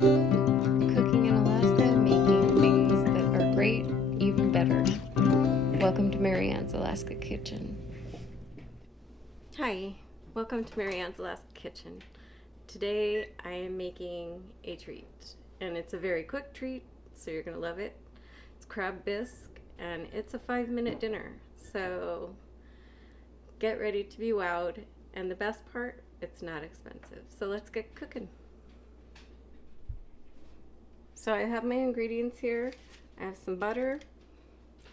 Cooking in Alaska, making things that are great, even better. Welcome to Marianne's Alaska Kitchen. Hi, welcome to Marianne's Alaska Kitchen. Today I am making a treat, and it's a very quick treat, so you're going to love it. It's crab bisque, and it's a 5-minute dinner, so get ready to be wowed. And the best part, it's not expensive. So let's get cooking. So I have my ingredients here. I have some butter.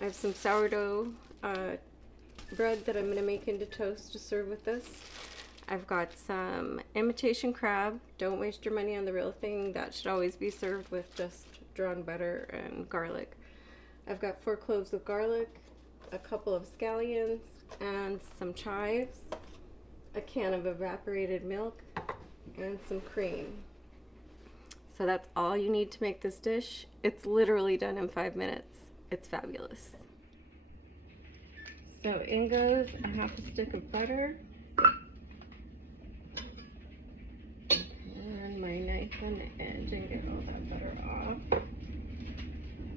I have some sourdough bread that I'm going to make into toast to serve with this. I've got some imitation crab. Don't waste your money on the real thing. That should always be served with just drawn butter and garlic. I've got 4 cloves of garlic, a couple of scallions, and some chives, a can of evaporated milk, and some cream. So that's all you need to make this dish. It's literally done in 5 minutes. It's fabulous. So in goes a half a stick of butter. And my knife on the edge and get all that butter off.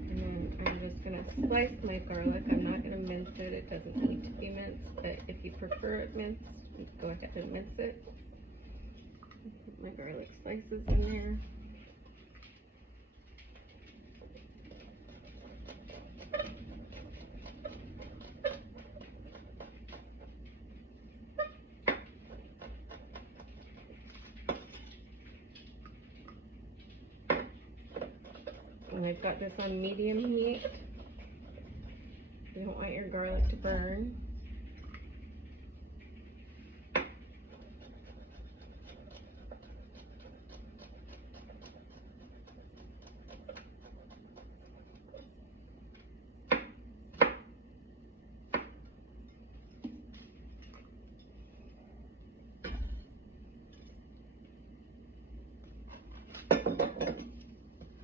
And then I'm just gonna slice my garlic. I'm not gonna mince it. It doesn't need to be minced, but if you prefer it minced, go ahead and mince it. Put my garlic slices in there. And I've got this on medium heat. You don't want your garlic to burn.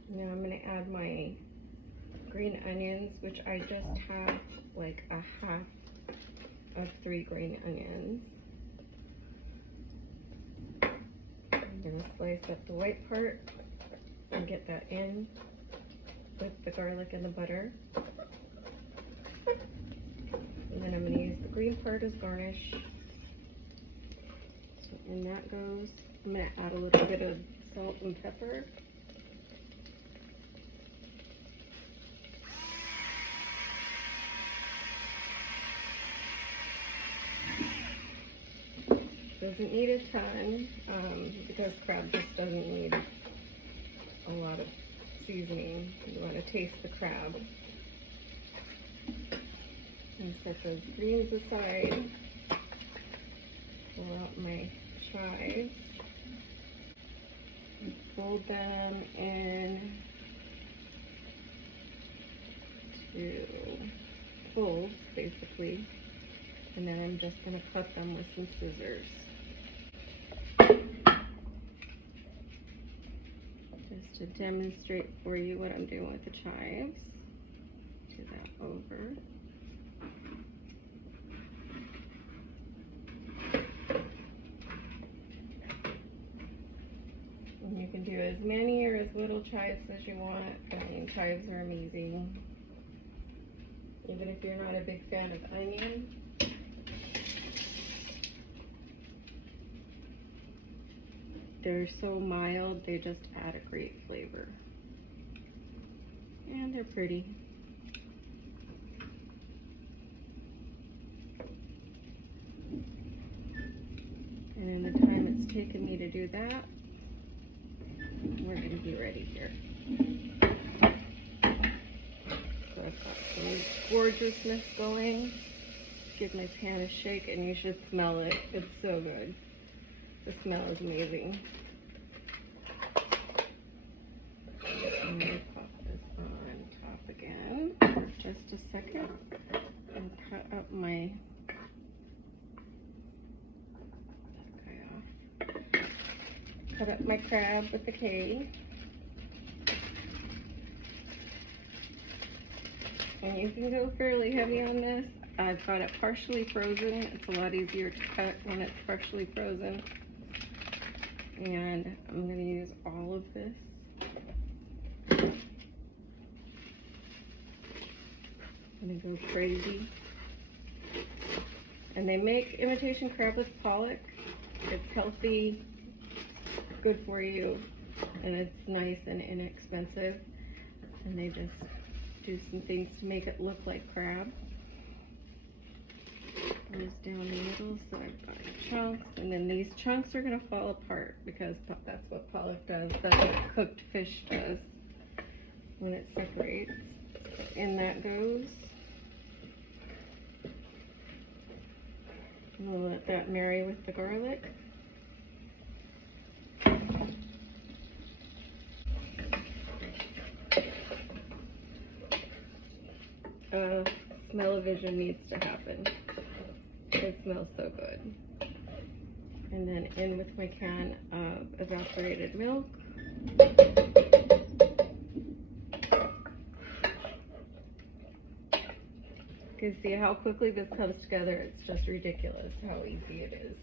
Now I'm going to add my green onions, which I just have like a half of 3 green onions. I'm going to slice up the white part and get that in with the garlic and the butter. And then I'm going to use the green part as garnish. And that goes, I'm going to add a little bit of salt and pepper. Doesn't need a ton because crab just doesn't need a lot of seasoning. You want to taste the crab. And set those greens aside. Pull out my chives. And fold them in to cloves, basically. And then I'm just going to cut them with some scissors. Just to demonstrate for you what I'm doing with the chives. Do that over. And you can do as many or as little chives as you want. I mean, chives are amazing. Even if you're not a big fan of onion. They're so mild, they just add a great flavor. And they're pretty. And in the time it's taken me to do that, we're going to be ready here. So I've got some gorgeousness going. Give my pan a shake and you should smell it. It's so good. The smell is amazing. I'm going to pop this on top again for just a second and cut up my crab with the K. And you can go fairly heavy on this. I've got it partially frozen. It's a lot easier to cut when it's partially frozen. And I'm going to use all of this. gonna go crazy. And they make imitation crab with pollock. It's healthy, good for you, and it's nice and inexpensive. And they just do some things to make it look like crab. Goes down the middle, so I've got chunks, and then these chunks are gonna fall apart because that's what pollock does. That's what cooked fish does when it separates. In that goes. We'll let that marry with the garlic. Smell-o-vision needs to happen. It smells so good. And then in with my can of evaporated milk. You can see how quickly this comes together. It's just ridiculous how easy it is.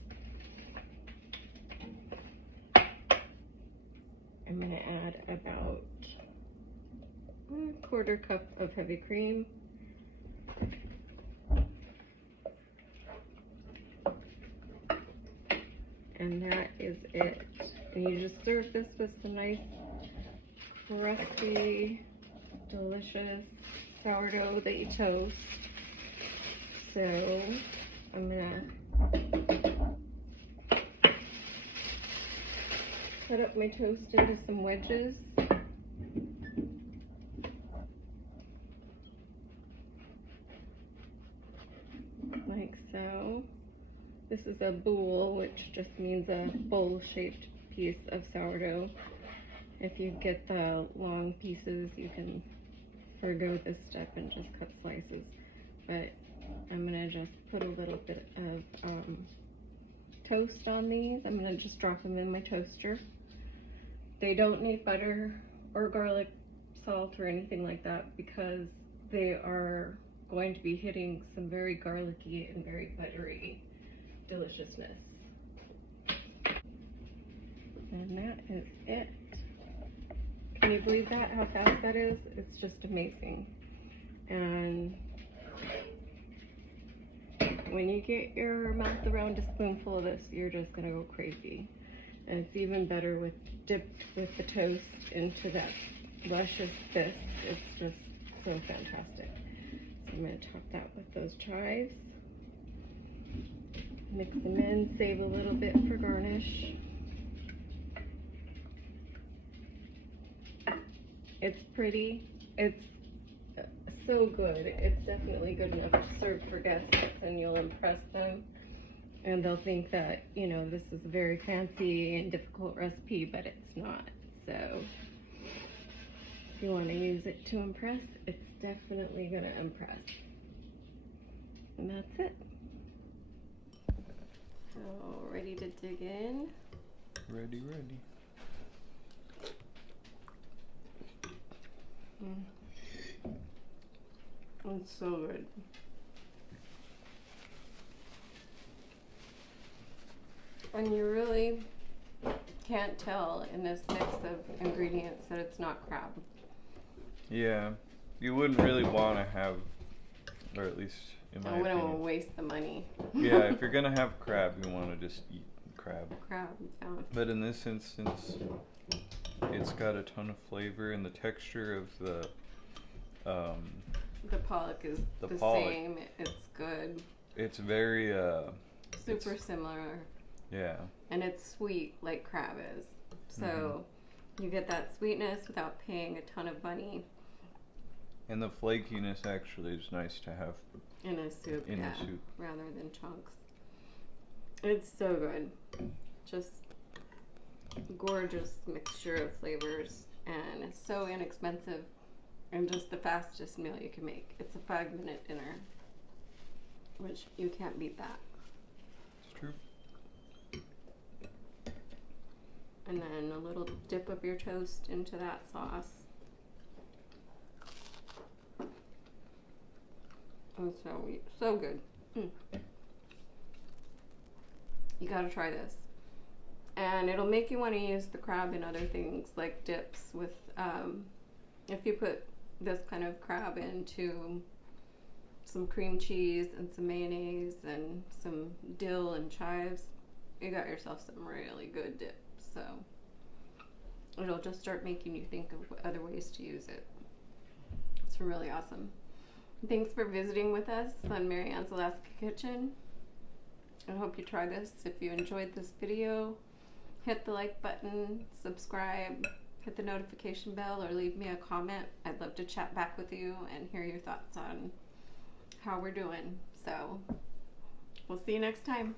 I'm going to add about a quarter cup of heavy cream. And that is it. And you just serve this with some nice, crusty, delicious sourdough that you toast. So I'm gonna cut up my toast into some wedges. Like so. This is a boule, which just means a bowl-shaped piece of sourdough. If you get the long pieces, you can forgo this step and just cut slices. But I'm gonna just put a little bit of toast on these. I'm gonna just drop them in my toaster. They don't need butter or garlic salt or anything like that because they are going to be hitting some very garlicky and very buttery deliciousness. And that is it. Can you believe that? How fast that is? It's just amazing. And when you get your mouth around a spoonful of this, you're just gonna go crazy. And it's even better with dipped with the toast into that luscious bisque. It's just so fantastic. So I'm gonna top that with those chives. Mix them in, save a little bit for garnish. It's pretty. It's so good. It's definitely good enough to serve for guests, and you'll impress them. And they'll think that, you know, this is a very fancy and difficult recipe, but it's not. So if you want to use it to impress, it's definitely going to impress. And that's it. So, ready to dig in? Ready. It's so good. And you really can't tell in this mix of ingredients that it's not crab. Yeah, you wouldn't really want to have, or at least in my opinion. I wouldn't want to waste the money. Yeah, if you're gonna have crab, you want to just eat crab. Crab, yeah. But in this instance, it's got a ton of flavor, and the texture of the pollock is the same. It's good. It's very super similar. Yeah. And it's sweet like crab is. So you get that sweetness without paying a ton of money. And the flakiness actually is nice to have in a soup, a soup rather than chunks. It's so good. Just gorgeous mixture of flavors, and it's so inexpensive and just the fastest meal you can make. It's a 5-minute dinner, which you can't beat that. It's true. And then a little dip of your toast into that sauce. Oh, so good. You gotta try this. And it'll make you want to use the crab in other things like dips with, if you put this kind of crab into some cream cheese and some mayonnaise and some dill and chives, you got yourself some really good dip. So it'll just start making you think of other ways to use it. It's really awesome. Thanks for visiting with us on Marianne's Alaska Kitchen. I hope you try this. If you enjoyed this video, hit the like button, subscribe, hit the notification bell, or leave me a comment. I'd love to chat back with you and hear your thoughts on how we're doing. So we'll see you next time.